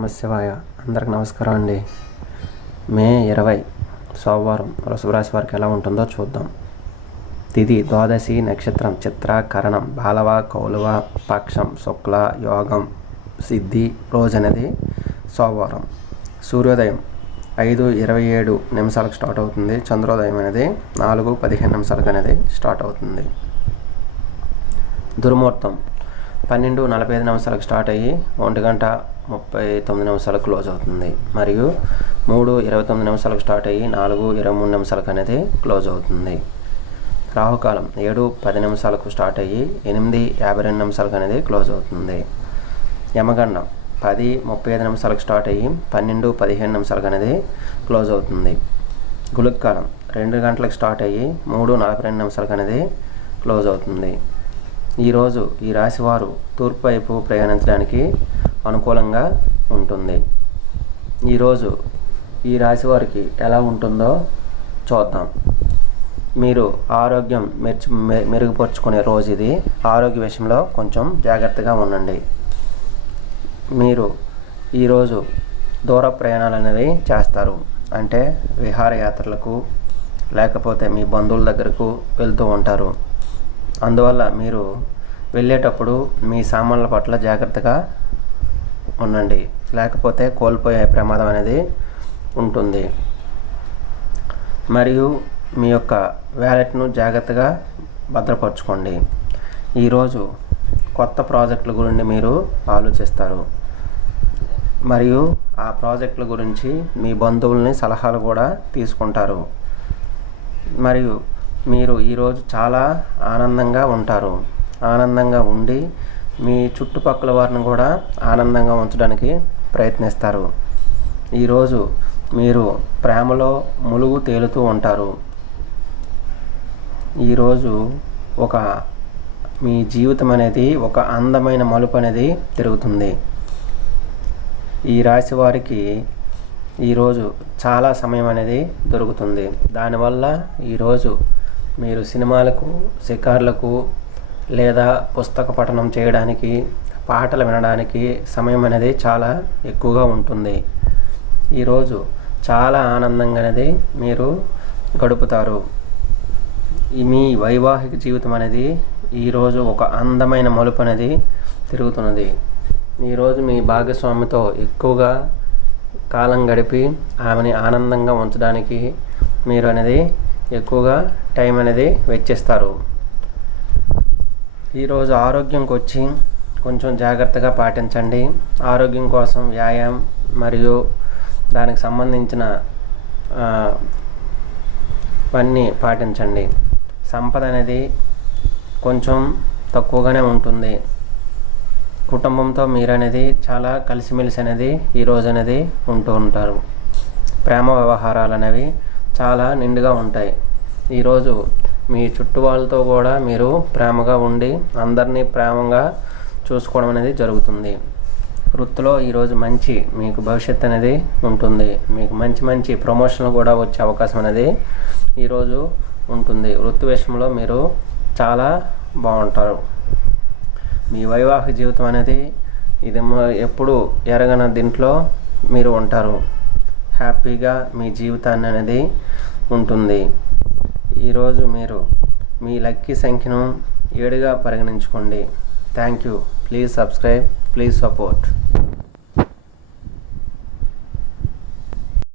నమశివాయ. అందరికి నమస్కారం అండి. మే 20 సోమవారం వృషభ రాశి వారికి ఎలా ఉంటుందో చూద్దాం. తిథి ద్వాదశి, నక్షత్రం చిత్ర, కరణం, బాలవ, కౌలవ, పక్షం, శుక్ల, యోగం, సిద్ధి. రోజు అనేది సోమవారం. సూర్యోదయం 5:27 స్టార్ట్ అవుతుంది. చంద్రోదయం అనేది 4:15 అనేది స్టార్ట్ అవుతుంది. దుర్ముహూర్తం 12:45 స్టార్ట్ అయ్యి 1:39 క్లోజ్ అవుతుంది. మరియు 3:29 స్టార్ట్ అయ్యి 4:23 అనేది క్లోజ్ అవుతుంది. రాహుకాలం 7:10 స్టార్ట్ అయ్యి 8:52 అనేది క్లోజ్ అవుతుంది. యమగండం 10:35 స్టార్ట్ అయ్యి 12:15 అనేది క్లోజ్ అవుతుంది. గుళికాలం 2 గంటలకు స్టార్ట్ అయ్యి 3:42 అనేది క్లోజ్ అవుతుంది. ఈరోజు ఈ రాశివారు తూర్పు వైపు ప్రయాణించడానికి అనుకూలంగా ఉంటుంది. ఈరోజు ఈ రాశి వారికి ఎలా ఉంటుందో చూద్దాం. మీరు ఆరోగ్యం మెరుగుపరుచుకునే రోజు ఇది. ఆరోగ్య విషయంలో కొంచెం జాగ్రత్తగా ఉండండి. మీరు ఈరోజు దూర ప్రయాణాలు అనేవి చేస్తారు. అంటే విహారయాత్రలకు లేకపోతే మీ బంధువుల దగ్గరకు వెళ్తూ ఉంటారు. అందువల్ల మీరు వెళ్ళేటప్పుడు మీ సామాన్ల పట్ల జాగ్రత్తగా ఉండండి, లేకపోతే కోల్పోయే ప్రమాదం అనేది ఉంటుంది. మరియు మీ యొక్క వ్యాలెట్ను జాగ్రత్తగా భద్రపరచుకోండి. ఈరోజు కొత్త ప్రాజెక్టుల గురించి మీరు ఆలోచిస్తారు. మరియు ఆ ప్రాజెక్టుల గురించి మీ బంధువుల్ని సలహాలు కూడా తీసుకుంటారు. మరియు మీరు ఈరోజు చాలా ఆనందంగా ఉంటారు. ఆనందంగా ఉండి మీ చుట్టుపక్కల వారిని కూడా ఆనందంగా ఉంచడానికి ప్రయత్నిస్తారు. ఈరోజు మీరు ప్రేమలో ములుగు తేలుతూ ఉంటారు. ఈరోజు మీ జీవితం అనేది ఒక అందమైన మలుపు అనేది తిరుగుతుంది. ఈ రాశి వారికి ఈరోజు చాలా సమయం అనేది దొరుకుతుంది. దానివల్ల ఈరోజు మీరు సినిమాలకు, షికార్లకు లేదా పుస్తక పఠనం చేయడానికి, పాటలు వినడానికి సమయం అనేది చాలా ఎక్కువగా ఉంటుంది. ఈరోజు చాలా ఆనందంగా అనేది మీరు గడుపుతారు. మీ వైవాహిక జీవితం అనేది ఈరోజు ఒక అందమైన మలుపు అనేది తిరుగుతున్నది. ఈరోజు మీ భాగస్వామితో ఎక్కువగా కాలం గడిపి ఆమెని ఆనందంగా ఉంచడానికి మీరు అనేది ఎక్కువగా టైం అనేది వెచ్చిస్తారు. ఈరోజు ఆరోగ్యంకి వచ్చి కొంచెం జాగ్రత్తగా పాటించండి. ఆరోగ్యం కోసం వ్యాయామం మరియు దానికి సంబంధించిన పని పాటించండి. సంపద అనేది కొంచెం తక్కువగానే ఉంటుంది. కుటుంబంతో మీరు అనేది చాలా కలిసిమెలిసి అనేది ఈరోజు అనేది ఉంటూ ఉంటారు. ప్రేమ వ్యవహారాలు అనేవి చాలా నిండుగా ఉంటాయి. ఈరోజు మీ చుట్టూ వాళ్ళతో కూడా మీరు ప్రేమగా ఉండి అందరినీ ప్రేమగా చూసుకోవడం అనేది జరుగుతుంది. వృత్తిలో ఈరోజు మీకు భవిష్యత్తు అనేది ఉంటుంది. మీకు మంచి ప్రమోషన్లు కూడా వచ్చే అవకాశం అనేది ఈరోజు ఉంటుంది. వృత్తి విషయంలో మీరు చాలా బాగుంటారు. మీ వైవాహిక జీవితం అనేది ఇది ఎప్పుడు ఎరగని దీంట్లో మీరు ఉంటారు. హ్యాపీగా మీ జీవితాన్ని అనేది ఉంటుంది. ఈరోజు మీరు మీ లక్కీ సంఖ్యను 7గా పరిగణించుకోండి. Thank you. Please subscribe, please support.